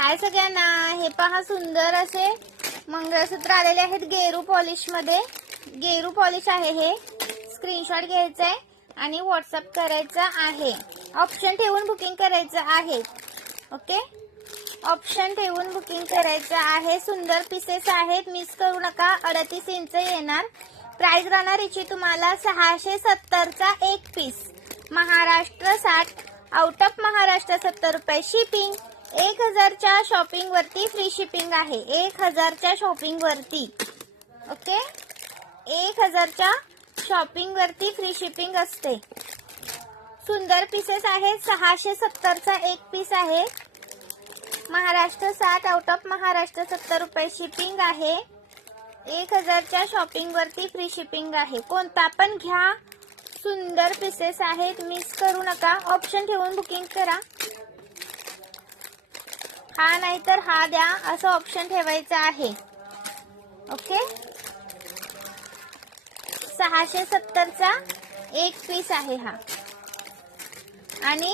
हाय सगळ्यांना, हे पहा सुंदर असे मंगळसूत्र आलेले आहेत गेरू पॉलिश मध्ये। गेरू पॉलिश आहे हे। स्क्रीनशॉट घ्यायचा आहे आणि व्हॉट्सअप करायचा आहे। ऑप्शन ठेवून बुकिंग करायचं आहे। ओके, ऑप्शन ठेवून बुकिंग करायचं आहे। सुंदर पीसेस आहेत, मिस करू नका। 38 इंच येणार। प्राइस राहणार याची तुम्हाला 670 चा एक पीस। महाराष्ट्र 60, आउट ऑफ महाराष्ट्र 70 रुपये शिपिंग। 1000 च्या शॉपिंग वरती फ्री शिपिंग आहे। 1000 च्या शॉपिंग वरती, ओके, 1000 च्या शॉपिंग वरती फ्री शिपिंग असते। सुंदर पीसेस आहेत। 670 चा एक पीस आहे। महाराष्ट्र 60, आउट ऑफ महाराष्ट्र 70 रुपये शिपिंग आहे। 1000 च्या शॉपिंग वरती फ्री शिपिंग आहे। कोणता पण घ्या, सुंदर पीसेस आहेत, मिस करू नका। ऑप्शन ठेवून बुकिंग करा। हा नाही तर हा द्या, असं ऑप्शन ठेवायचं आहे। ओके, 670 चा एक पीस आहे हा। आणि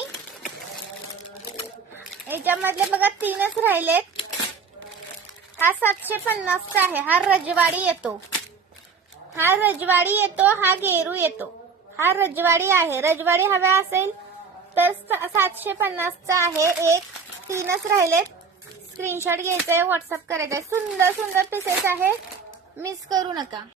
याच्यामधले बघा 3च राहिलेत। हा 750 चा आहे। हा रजवाडी येतो, हा रजवाडी येतो, हा गेरू येतो। हा रजवाडी आहे। रजवाडी हवा असेल तर 750 चा आहे एक। 3च राहिलेत। स्क्रीनशॉट घ्यायचा आहे, व्हॉट्सअप करायचा आहे। सुंदर सुंदर पीसेस आहेत, मिस करू नका।